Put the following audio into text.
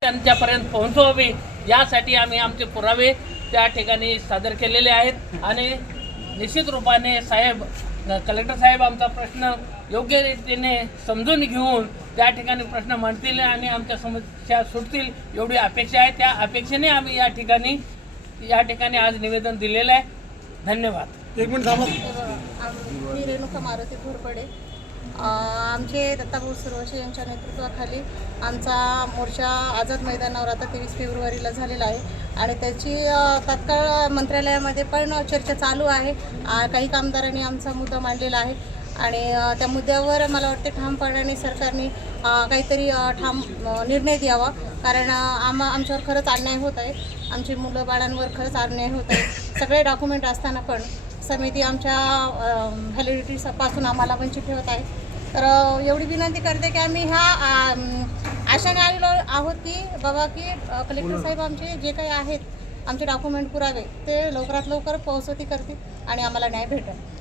त्यांच्यापर्यंत पोहोचवावे यासाठी आम्ही आमचे पुरावे त्या ठिकाणी सादर केलेले आहेत आणि निश्चित रूपाने साहेब कलेक्टर साहेब आमचा प्रश्न योग्य रीतीने समजून घेऊन त्या ठिकाणी प्रश्न मांडतील आणि आमच्या समस्या सुटतील एवढी अपेक्षा आहे। त्या अपेक्षेने आम्ही या ठिकाणी आज निवेदन दिलेलं आहे। धन्यवाद। एक मिनिट थांबा। मी रेणुका मारुती घोरपडे। आमचे दत्ताभाऊ सुरवशी यांच्या नेतृत्वाखाली आमचा मोर्चा आझाद मैदानावर आता 23 फेब्रुवारीला झालेला आहे आणि त्याची तात्काळ मंत्रालयामध्ये पण चर्चा चालू आहे। काही कामगारांनी आमचा मुद्दा मांडलेला आहे आणि त्या मुद्द्यावर मला वाटते ठामपणाने सरकारने काहीतरी ठाम निर्णय द्यावा, कारण आमच्यावर खरंच अन्याय होत आहे। आमची मुलं बाळांवर खरंच अन्याय होत आहे। सगळे डॉक्युमेंट असताना पण समिती आमच्या व्हॅलिडिटीपासून आम्हाला वंचित ठेवत आहे। तर एवढी विनंती करते की आम्ही ह्या आशाने आलेलो आहोत की बाबा की कलेक्टर साहेब आमचे जे काही आहेत आमचे डॉक्युमेंट पुरावे ते लवकरात लवकर पोहोचवती करतील आणि आम्हाला न्याय भेटेल।